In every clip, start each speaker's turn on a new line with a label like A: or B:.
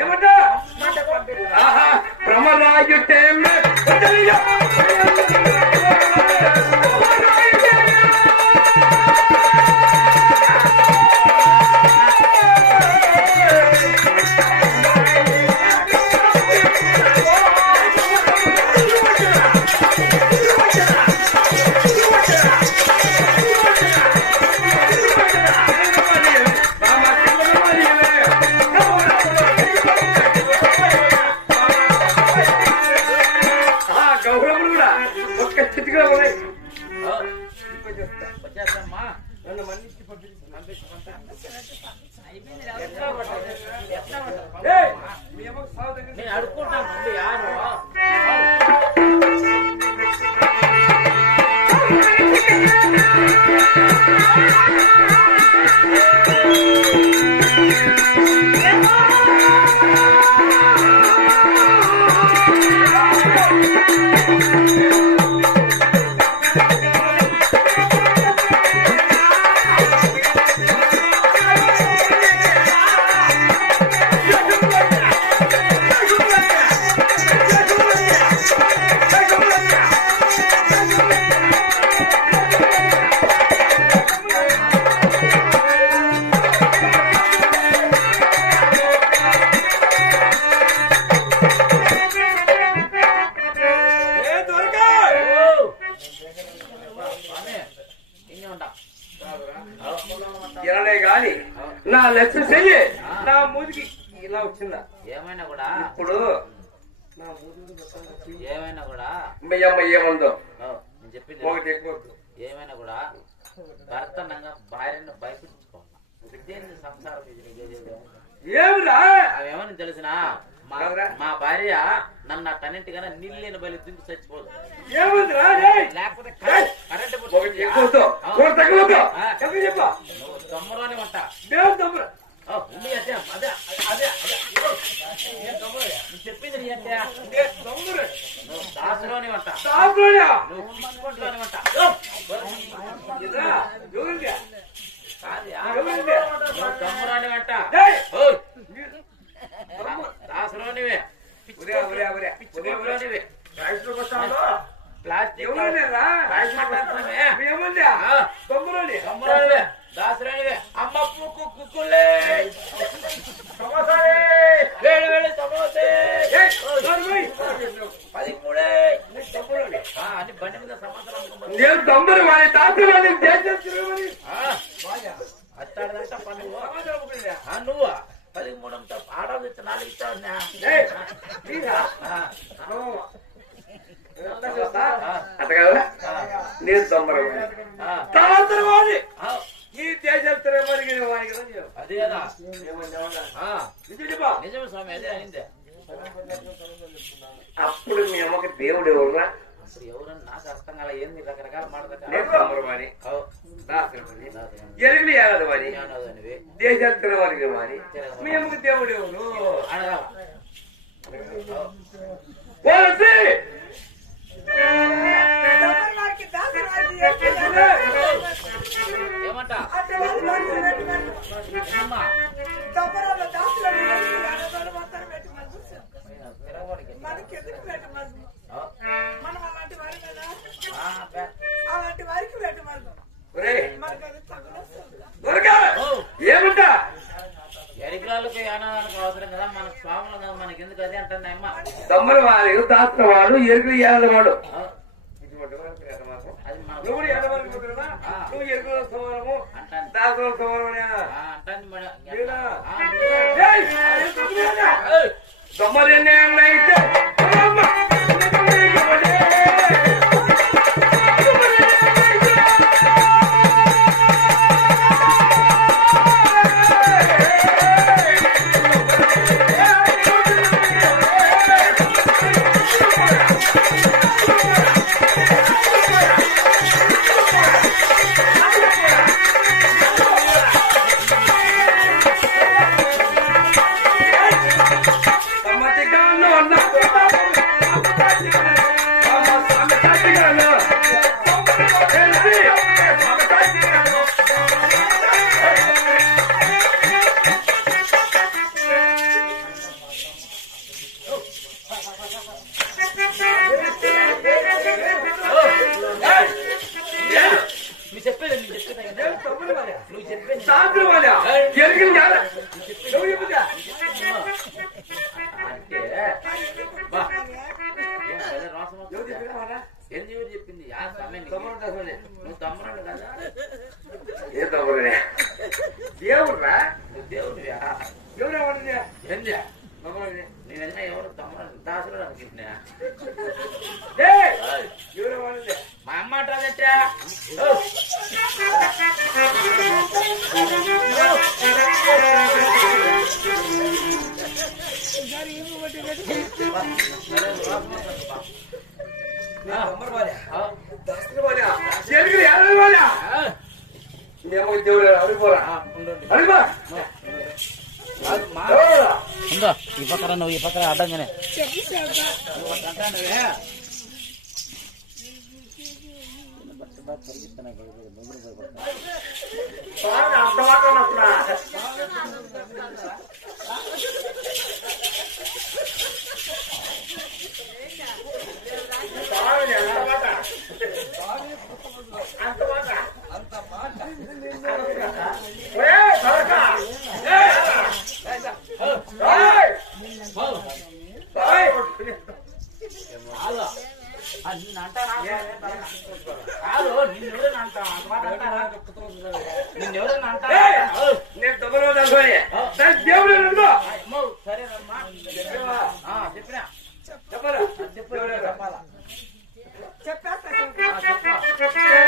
A: ఏమంటా? బ్రహ్మరాజు టైం
B: నేను అడుక్కుంటాను యారు. ఏమైనా కూడా? ఏమైనా కూడా భర్త భార్యను భయపించుకోవాలి ఇదేంటి తెలిసినా మా భార్య నన్ను అట్టన్నింటిగా నీళ్ళని బయలు దింపి చచ్చిపోదు. లేకపోతే కరెంట్ దమ్మరాని ఉంటా అమ్మ కుక్కులే. సంవత్సరాలే
A: నేను తమ్ముడు మా తాపి
B: వాళ్ళని నువ్వా? పది మూడు ఆడవాళ్ళు ఇచ్చిన నాలుగు
A: ఇచ్చావు అంతకాదా నేను?
B: సంబరమని
A: తాతరు వాడి ఈ తేజల్ తిరగబడిగిన వాడికి
B: అదే కదా. నిజమే స్వామి అదే అయిందే.
A: అప్పుడు మీ అమ్మకి దేవుడు ఎవరురా?
B: అసలు ఎవరన్నా నాకు అర్థం కాల ఏంది రకరకాల
A: మాట్లాడమని ఎరుగులు
B: అని
A: దేశాలు తిరవాలి అని మీ అమ్మకి దేవుడు ఎవరు? అనగా
B: సమానము
A: నువ్వు ఎడవరకు నువ్వు ఎరుగు సమానము దాసరం సమానమనే
B: దొమ్మరేనే
A: అయితే
B: Damn. నువ్వు ఈ పక్కన అడ్డంగానే
A: స్వామి అంత మాట అన్నప్పుడా? స్వామి అంత మాట. చెప్పరా?
B: చెప్పాలా?
C: చెప్పేస్తా.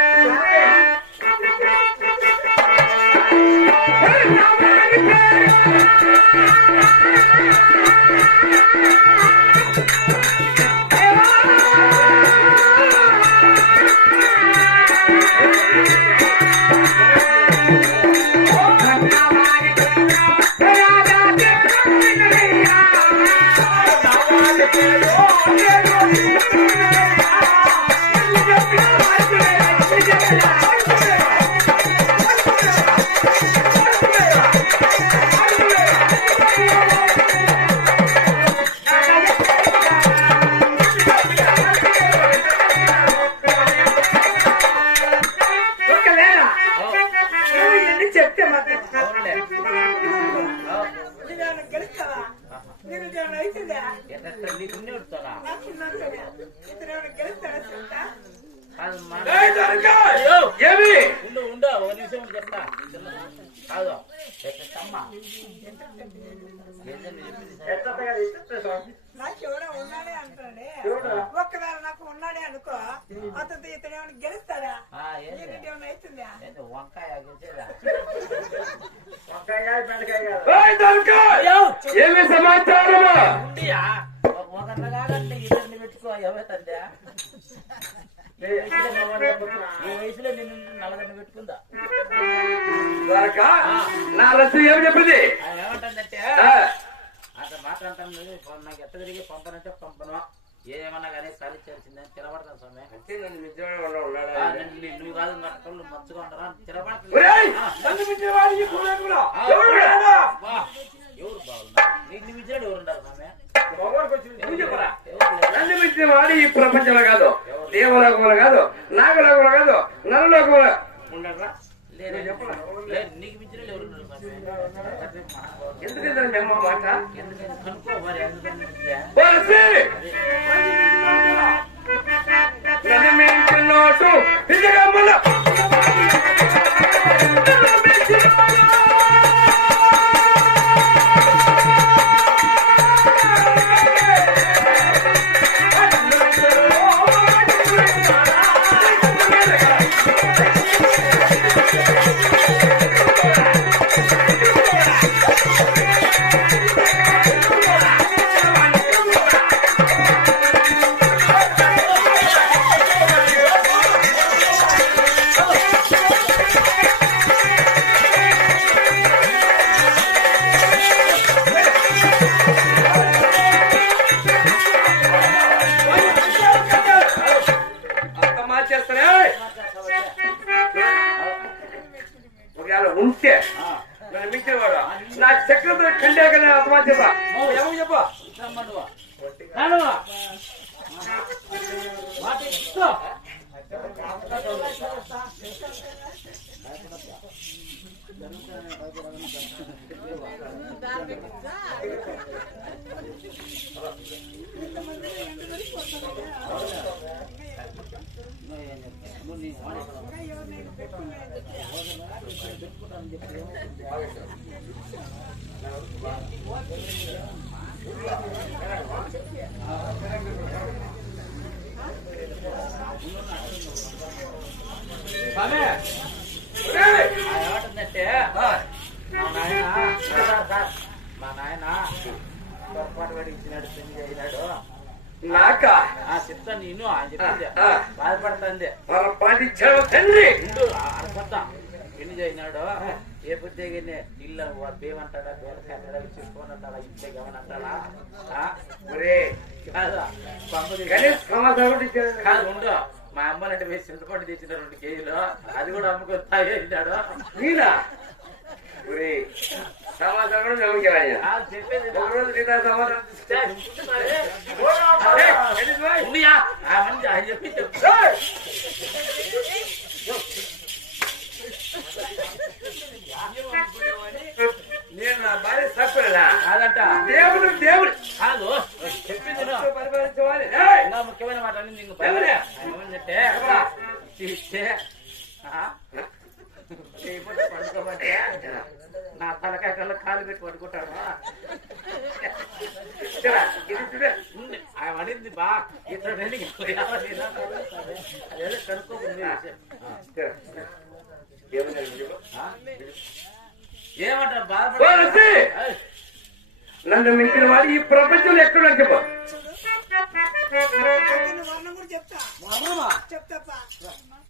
B: కాదు. ఎక్కమ్మా
C: నాకు ఎవడో ఉన్నాడే అంటాడే.
A: ఎవడు?
C: ఒక్కవేళ నాకు ఉన్నాడే అనుకో అతను ఇతను ఏమైనా గెలుస్తాడా?
B: ఏంటి?
C: నీకు ఏమైనా అవుతుందా?
B: వంకాయ
A: సమాచారము?
B: ఉండియా? ఒకరిని కాదండి ఇద్దరిని పెట్టుకో ఎవరైతే ఈ వయసులో నేను నలుగురిని పెట్టుకుందా.
A: నా రసం ఏమి చెప్పింది?
B: ఏమంటుందంటే అంత మాట్లాడతాను నాకు ఎట్ట తిరిగి పంపనంటే పంపను. ఏమన్నా కానీ సాధించాల్సిందని తిరబడతాను స్వామి.
A: అంటే నన్ను
B: నువ్వు కాదు నా కళ్ళు మంచిగా ఉండరా
A: నన్ను మించిన
B: ఎవరు బాగున్నారు నిన్ను స్వామి? ఎవరు
A: మించిన వాడు ఈ ప్రపంచంలో కాదు. దేవలోకంలో కాదు. నాగలోకంలో కాదు.
B: స్వామి
A: ఎందుకంటే మేము మాట అంత మార్చేస్తానే ఒకవేళ ఉంటే నన్ను మించేవాడు. నా చక్రంతో ఏమో చెప్పు
B: నువ్వు. రాను. మాట ఇస్తూ. స్వామి
A: ఒరేయ్!
B: ఆ ఏమంటుందంటే
A: ఆ,
B: మా నాయన పొరపాటు పడి ఇచ్చినాడు పెళ్ళి అయినాడు
A: నాకా
B: ఆ చెప్తాను నేను చెప్పింది
A: ఆ, ఆ.
B: బాధపడుతుంది
A: తండ్రి
B: ఉండు అర్థం పెళ్ళి చేయినాడు ఏ బుద్ధి ఇల్లు బేమంటాడా బేలకాయ అంటాడా ఇంట్లో గమనంటాడా ఆ?
A: ఒరే
B: కాదు. ఉండు. మా అమ్మనంటే వేసి చింతపండు తెచ్చిన రెండు కేజీలు. అది కూడా అమ్ముకొని తాగేసినాడు. కాదు చెప్పేది
A: ఒక
B: కాలు పెట్టి. ఆయన అడిగింది బా కనుక్కోకుండా. ఏమంటారు? బాధపడ!
A: నన్ను మించిన వాడు ఈ ప్రపంచంలో ఎక్కడ చెప్పు.
C: చెప్తా చెప్తాపా